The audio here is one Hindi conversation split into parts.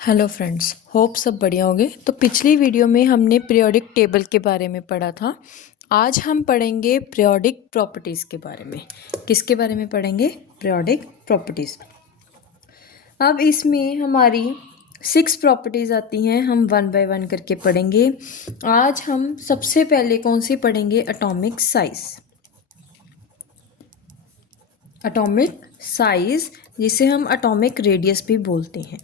हेलो फ्रेंड्स, होप सब बढ़िया होंगे। तो पिछली वीडियो में हमने पीरियोडिक टेबल के बारे में पढ़ा था। आज हम पढ़ेंगे पीरियोडिक प्रॉपर्टीज़ के बारे में। किसके बारे में पढ़ेंगे? Periodic properties. अब इसमें हमारी 6 प्रॉपर्टीज़ आती हैं, हम वन बाय वन करके पढ़ेंगे। आज हम सबसे पहले कौन सी पढ़ेंगे? Atomic size. एटॉमिक साइज़ जिसे हम एटॉमिक रेडियस भी बोलते हैं।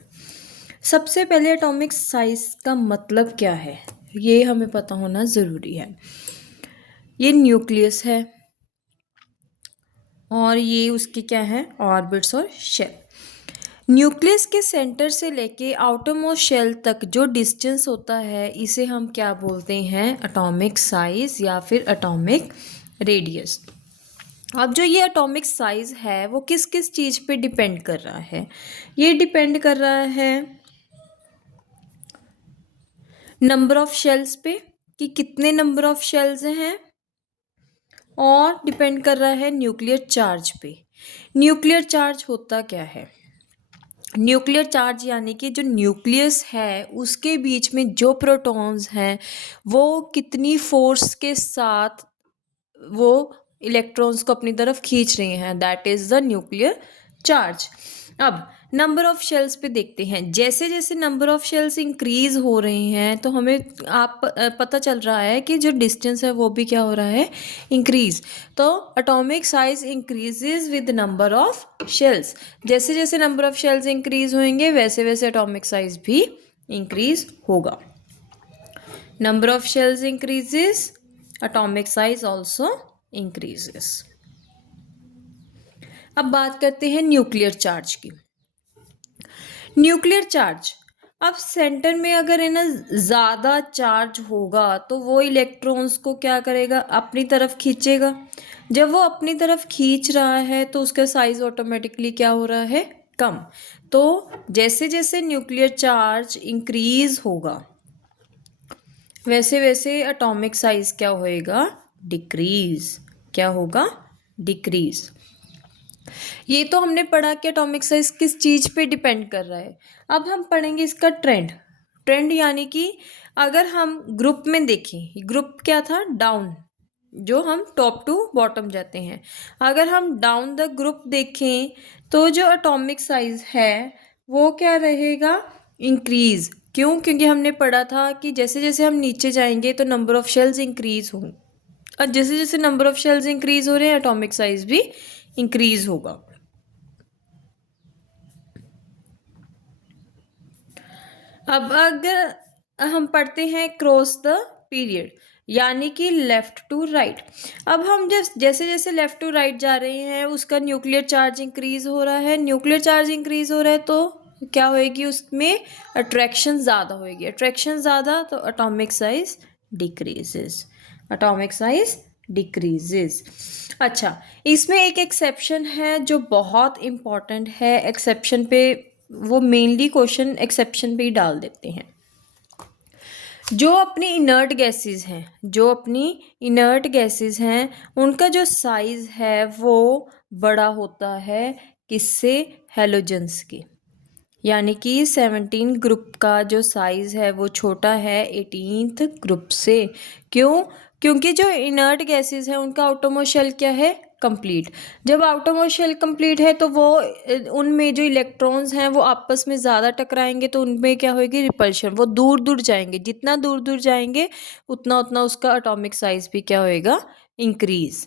सबसे पहले एटॉमिक साइज का मतलब क्या है, ये हमें पता होना ज़रूरी है। ये न्यूक्लियस है और ये उसके क्या है? ऑर्बिट्स और शेल। न्यूक्लियस के सेंटर से लेके आउटरमोस्ट शेल तक जो डिस्टेंस होता है इसे हम क्या बोलते हैं? एटॉमिक साइज या फिर एटॉमिक रेडियस। अब जो ये एटॉमिक साइज है वो किस किस चीज़ पे डिपेंड कर रहा है? ये डिपेंड कर रहा है नंबर ऑफ शेल्स पे, कि कितने नंबर ऑफ शेल्स हैं, और डिपेंड कर रहा है न्यूक्लियर चार्ज पे। न्यूक्लियर चार्ज होता क्या है? न्यूक्लियर चार्ज यानी कि जो न्यूक्लियस है उसके बीच में जो प्रोटॉन्स हैं वो कितनी फोर्स के साथ वो इलेक्ट्रॉन्स को अपनी तरफ खींच रहे हैं, that is the nuclear charge. अब नंबर ऑफ शेल्स पे देखते हैं। जैसे जैसे नंबर ऑफ शेल्स इंक्रीज हो रहे हैं तो हमें पता चल रहा है कि जो डिस्टेंस है वो भी क्या हो रहा है? इंक्रीज। तो atomic size increases with number of shells. जैसे जैसे नंबर ऑफ शेल्स इंक्रीज होंगे वैसे वैसे एटॉमिक साइज भी इंक्रीज होगा। Number of shells increases, atomic size also increases। अब बात करते हैं न्यूक्लियर चार्ज की। न्यूक्लियर चार्ज, अब सेंटर में अगर है ना ज़्यादा चार्ज होगा तो वो इलेक्ट्रॉन्स को क्या करेगा? अपनी तरफ खींचेगा। जब वो अपनी तरफ खींच रहा है तो उसका साइज ऑटोमेटिकली क्या हो रहा है? कम। तो जैसे जैसे न्यूक्लियर चार्ज इंक्रीज होगा वैसे वैसे एटॉमिक साइज क्या होएगा? डिक्रीज। क्या होगा? डिक्रीज। ये तो हमने पढ़ा कि एटॉमिक साइज किस चीज़ पे डिपेंड कर रहा है। अब हम पढ़ेंगे इसका ट्रेंड। ट्रेंड यानी कि अगर हम ग्रुप में देखें, ग्रुप क्या था? डाउन, जो हम टॉप टू बॉटम जाते हैं। अगर हम डाउन द ग्रुप देखें तो जो एटॉमिक साइज है वो क्या रहेगा? इंक्रीज। क्यों? क्योंकि हमने पढ़ा था कि जैसे जैसे हम नीचे जाएंगे तो नंबर ऑफ शेल्स इंक्रीज होंगे, और जैसे जैसे नंबर ऑफ शेल्स इंक्रीज हो रहे हैं एटॉमिक साइज भी इंक्रीज होगा। अब अगर हम पढ़ते हैं क्रॉस द पीरियड यानी कि लेफ्ट टू राइट। अब हम जैसे जैसे लेफ्ट टू राइट जा रहे हैं उसका न्यूक्लियर चार्ज इंक्रीज हो रहा है। न्यूक्लियर चार्ज इंक्रीज हो रहा है तो क्या होएगी? उसमें अट्रैक्शन ज़्यादा होएगी। अट्रैक्शन ज़्यादा तो atomic size decreases. Atomic size decreases. अच्छा, इसमें एक एक्सेप्शन है जो बहुत इम्पॉर्टेंट है। एक्सेप्शन पे वो मेनली क्वेश्चन एक्सेप्शन पे ही डाल देते हैं। जो अपनी इनर्ट गैसेस हैं, जो अपनी इनर्ट गैसेस हैं उनका जो साइज़ है वो बड़ा होता है किससे? हैलोजेंस के। यानी कि 17 ग्रुप का जो साइज़ है वो छोटा है 18th ग्रुप से। क्यों? क्योंकि जो इनर्ट गैसेस हैं उनका आउटरमोस्ट शेल क्या है? कंप्लीट। जब आउटरमोस्ट शेल कंप्लीट है तो वो उनमें जो इलेक्ट्रॉन्स हैं वो आपस में ज़्यादा टकराएंगे तो उनमें क्या होगी? रिपल्शन। वो दूर दूर जाएंगे, जितना दूर दूर जाएंगे उतना उतना उसका एटॉमिक साइज भी क्या होएगा? इंक्रीज।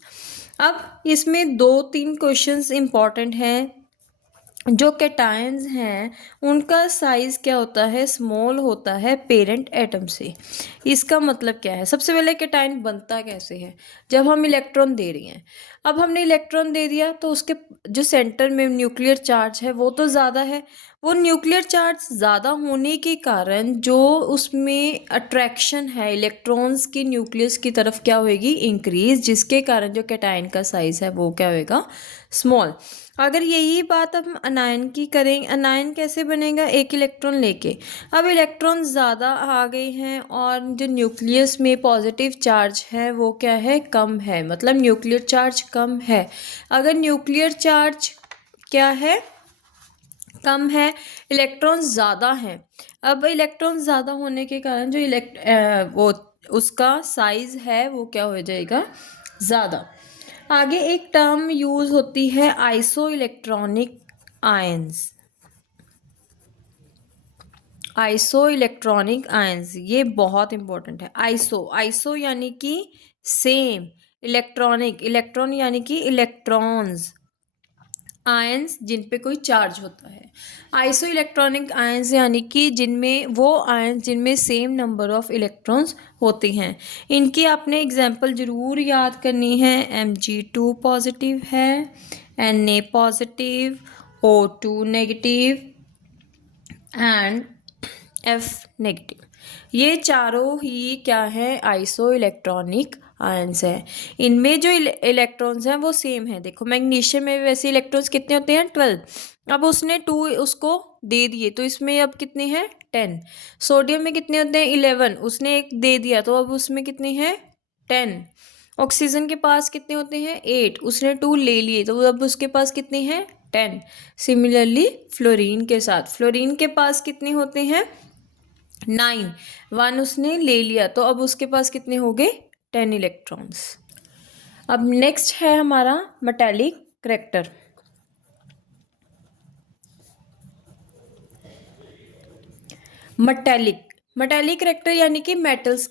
अब इसमें 2-3 क्वेश्चंस इंपॉर्टेंट हैं। जो कैटायंस हैं उनका साइज़ क्या होता है? स्मॉल होता है पेरेंट एटम से। इसका मतलब क्या है? सबसे पहले कैटायन बनता कैसे है? जब हम इलेक्ट्रॉन दे रही हैं। अब हमने इलेक्ट्रॉन दे दिया तो उसके जो सेंटर में न्यूक्लियर चार्ज है वो तो ज़्यादा है। वो न्यूक्लियर चार्ज ज़्यादा होने के कारण जो उसमें अट्रैक्शन है इलेक्ट्रॉन्स की न्यूक्लियस की तरफ क्या होएगी? इंक्रीज, जिसके कारण जो कैटायन का साइज़ है वो क्या होएगा? स्मॉल। अगर यही बात हम अनायन की करें, अनायन कैसे बनेगा? एक इलेक्ट्रॉन लेके। अब इलेक्ट्रॉन ज़्यादा आ गए हैं और जो न्यूक्लियस में पॉजिटिव चार्ज है वो क्या है? कम है। मतलब न्यूक्लियर चार्ज कम है। अगर न्यूक्लियर चार्ज क्या है? कम है, इलेक्ट्रॉन्स ज़्यादा हैं। अब इलेक्ट्रॉन्स ज़्यादा होने के कारण जो वो उसका साइज़ है वो क्या हो जाएगा, ज़्यादा। आगे एक टर्म यूज़ होती है iso electronic ions. Iso electronic ions ये बहुत इंपॉर्टेंट है। आइसो, आइसो यानी कि सेम, इलेक्ट्रॉनिक, इलेक्ट्रॉन यानी कि इलेक्ट्रॉन्स, आयंस जिन पे कोई चार्ज होता है। आइसो इलेक्ट्रॉनिक आयंस यानी कि जिनमें वो आयंस जिनमें सेम नंबर ऑफ इलेक्ट्रॉन्स होते हैं। इनकी आपने एग्जांपल ज़रूर याद करनी है। Mg2 पॉजिटिव है, Na positive, O2 negative and F negative. ये चारों ही क्या है, आइसो इलेक्ट्रॉनिक आयंस है। इनमें जो इलेक्ट्रॉन्स हैं वो सेम है। देखो मैग्नीशियम में वैसे इलेक्ट्रॉन्स कितने होते हैं, 12। अब उसने 2 उसको दे दिए तो इसमें अब कितने हैं, 10। सोडियम में कितने होते हैं, 11, उसने एक दे दिया तो अब उसमें कितने हैं, 10। ऑक्सीजन के पास कितने होते हैं, 8, उसने 2 ले लिए तो अब उसके पास कितने हैं, 10। सिमिलरली फ्लोरीन के साथ, फ्लोरीन के पास कितने होते हैं, 9, 1 उसने ले लिया तो अब उसके पास कितने हो गए, 10 इलेक्ट्रॉन्स। अब नेक्स्ट है हमारा मेटालिक करैक्टर। मेटालिक करैक्टर यानी कि मेटल्स,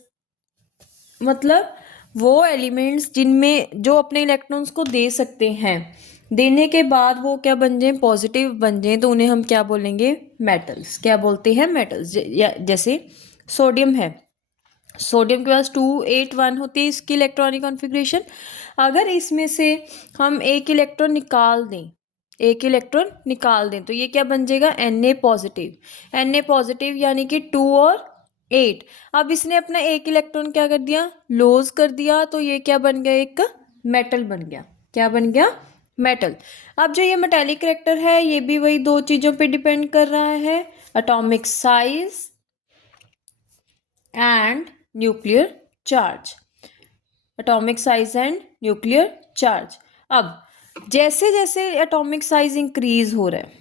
मतलब वो एलिमेंट्स जिनमें जो अपने इलेक्ट्रॉन्स को दे सकते हैं, देने के बाद वो क्या बन जाए, पॉजिटिव बन जाए, तो उन्हें हम क्या बोलेंगे, मेटल्स। क्या बोलते हैं, मेटल्स। जैसे सोडियम है, सोडियम के पास 281 होती है इसकी इलेक्ट्रॉनिक कॉन्फ़िगरेशन। अगर इसमें से हम एक इलेक्ट्रॉन निकाल दें, एक इलेक्ट्रॉन निकाल दें तो ये क्या बन जाएगा, Na पॉजिटिव। Na पॉजिटिव यानी कि 2 और 8। अब इसने अपना एक इलेक्ट्रॉन क्या कर दिया, लॉस कर दिया, तो ये क्या बन गया, एक मेटल बन गया। क्या बन गया, मेटल। अब जो ये मेटालिक करैक्टर है ये भी वही दो चीज़ों पे डिपेंड कर रहा है, atomic size and nuclear charge. Atomic size and nuclear charge. अब जैसे जैसे एटॉमिक साइज इंक्रीज हो रहा है,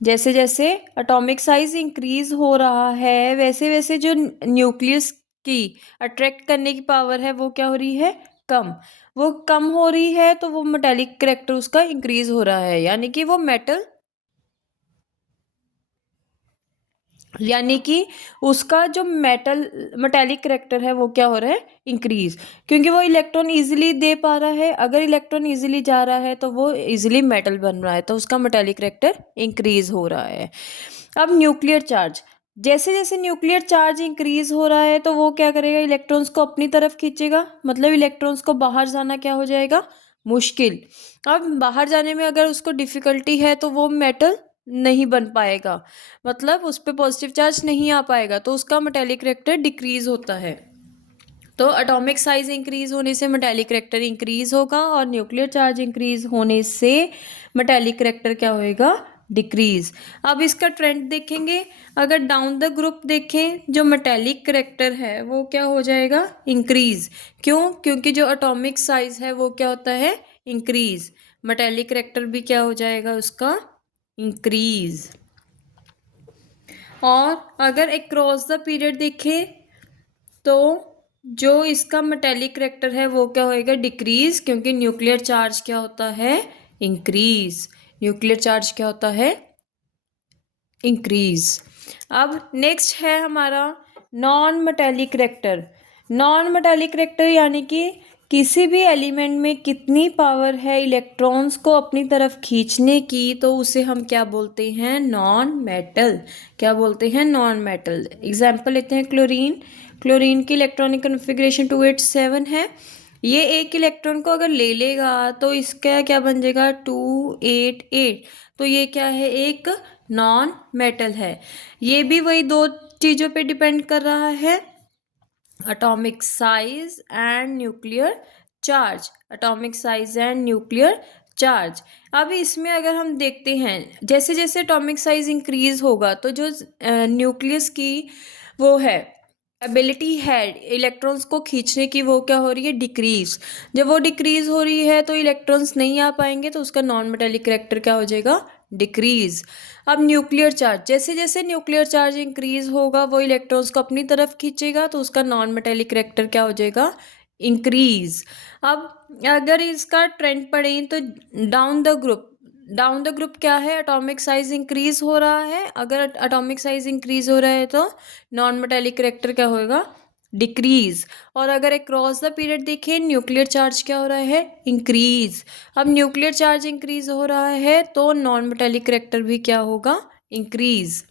जैसे जैसे एटॉमिक साइज इंक्रीज हो रहा है वैसे वैसे जो न्यूक्लियस की अट्रैक्ट करने की पावर है वो क्या हो रही है, कम। वो कम हो रही है तो वो मेटालिक करैक्टर उसका इंक्रीज हो रहा है, यानी कि वो मेटल, यानी कि उसका जो मेटालिक करैक्टर है वो क्या हो रहा है, इंक्रीज। क्योंकि वो इलेक्ट्रॉन इजीली दे पा रहा है। अगर इलेक्ट्रॉन इजीली जा रहा है तो वो इजीली मेटल बन रहा है, तो उसका मेटालिक करैक्टर इंक्रीज हो रहा है। अब न्यूक्लियर चार्ज, जैसे जैसे न्यूक्लियर चार्ज इंक्रीज हो रहा है तो वो क्या करेगा, इलेक्ट्रॉन्स को अपनी तरफ खींचेगा, मतलब इलेक्ट्रॉन्स को बाहर जाना क्या हो जाएगा, मुश्किल। अब बाहर जाने में अगर उसको डिफिकल्टी है तो वो मेटल नहीं बन पाएगा, मतलब उस पर पॉजिटिव चार्ज नहीं आ पाएगा, तो उसका मेटालिक करैक्टर डिक्रीज होता है। तो एटॉमिक साइज इंक्रीज होने से मेटालिक करैक्टर इंक्रीज होगा और न्यूक्लियर चार्ज इंक्रीज होने से मेटालिक करैक्टर क्या होएगा, डिक्रीज। अब इसका ट्रेंड देखेंगे, अगर डाउन द ग्रुप देखें जो मेटालिक करैक्टर है वो क्या हो जाएगा, इंक्रीज। क्यों, क्योंकि जो एटॉमिक साइज है वो क्या होता है, इंक्रीज। मेटालिक करैक्टर भी क्या हो जाएगा उसका, इंक्रीज। और अगर अक्रॉस द पीरियड देखें तो जो इसका मेटालिक करैक्टर है वो क्या होएगा, डिक्रीज, क्योंकि न्यूक्लियर चार्ज क्या होता है, इंक्रीज। न्यूक्लियर चार्ज क्या होता है, इंक्रीज। अब नेक्स्ट है हमारा non metallic character. Non metallic character यानी कि किसी भी एलिमेंट में कितनी पावर है इलेक्ट्रॉन्स को अपनी तरफ खींचने की, तो उसे हम क्या बोलते हैं, नॉन मेटल। क्या बोलते हैं, नॉन मेटल। एग्जाम्पल लेते हैं क्लोरीन। क्लोरीन की इलेक्ट्रॉनिक कॉन्फ़िगरेशन 287 है। ये एक इलेक्ट्रॉन को अगर ले लेगा तो इसका क्या बन जाएगा, 288। तो ये क्या है, एक नॉन मेटल है। ये भी वही दो चीज़ों पे डिपेंड कर रहा है, atomic size and nuclear charge. Atomic size and nuclear charge. अब इसमें अगर हम देखते हैं जैसे जैसे एटॉमिक साइज इंक्रीज होगा तो जो न्यूक्लियस की वो है एबिलिटी है इलेक्ट्रॉन्स को खींचने की, वो क्या हो रही है, डिक्रीज। जब वो डिक्रीज हो रही है तो इलेक्ट्रॉन्स नहीं आ पाएंगे तो उसका नॉन मेटालिक करैक्टर क्या हो जाएगा, डिक्रीज। अब न्यूक्लियर चार्ज, जैसे जैसे न्यूक्लियर चार्ज इंक्रीज होगा वो इलेक्ट्रॉन्स को अपनी तरफ खींचेगा, तो उसका नॉन मेटेलिक करेक्टर क्या हो जाएगा, इंक्रीज। अब अगर इसका ट्रेंड पढ़ें तो down the group, down the group क्या है, एटॉमिक साइज इंक्रीज हो रहा है। अगर एटॉमिक साइज इंक्रीज हो रहा है तो नॉन मेटेलिक करेक्टर क्या होगा, डिक्रीज। और अगर अक्रॉस द पीरियड देखें, न्यूक्लियर चार्ज क्या हो रहा है, इंक्रीज। अब न्यूक्लियर चार्ज इंक्रीज हो रहा है तो नॉन मेटेलिक करेक्टर भी क्या होगा, इंक्रीज।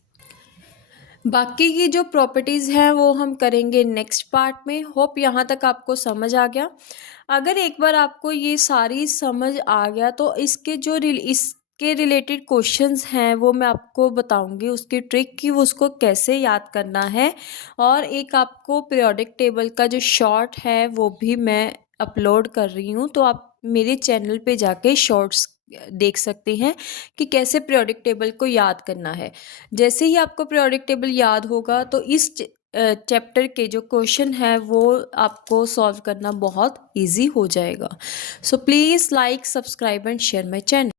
बाकी की जो प्रॉपर्टीज़ हैं वो हम करेंगे नेक्स्ट पार्ट में। होप यहाँ तक आपको समझ आ गया। अगर एक बार आपको ये सारी समझ आ गया तो इसके जो इसके रिलेटेड क्वेश्चंस हैं वो मैं आपको बताऊंगी, उसकी ट्रिक की वो उसको कैसे याद करना है। और एक आपको पीरियोडिक टेबल का जो शॉर्ट है वो भी मैं अपलोड कर रही हूँ, तो आप मेरे चैनल पे जाके शॉर्ट्स देख सकते हैं कि कैसे पीरियोडिक टेबल को याद करना है। जैसे ही आपको पीरियोडिक टेबल याद होगा तो इस चैप्टर के जो क्वेश्चन है वो आपको सॉल्व करना बहुत इजी हो जाएगा। So please like, subscribe and share my channel.